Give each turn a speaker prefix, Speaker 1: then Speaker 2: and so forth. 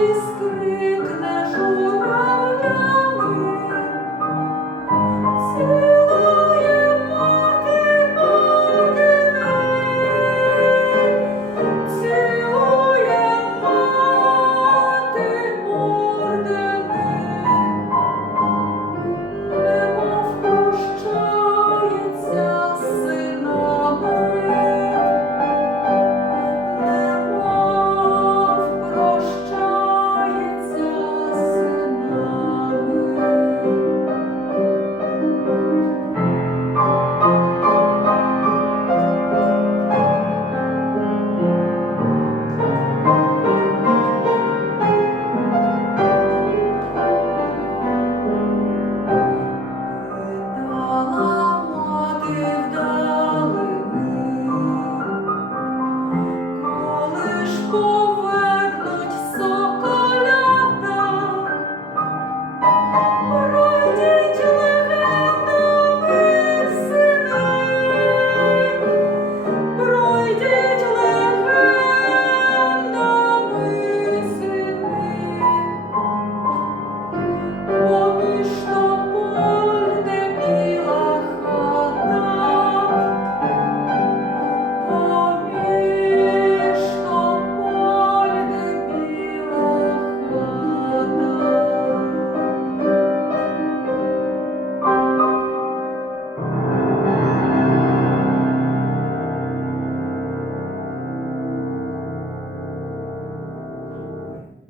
Speaker 1: Christ.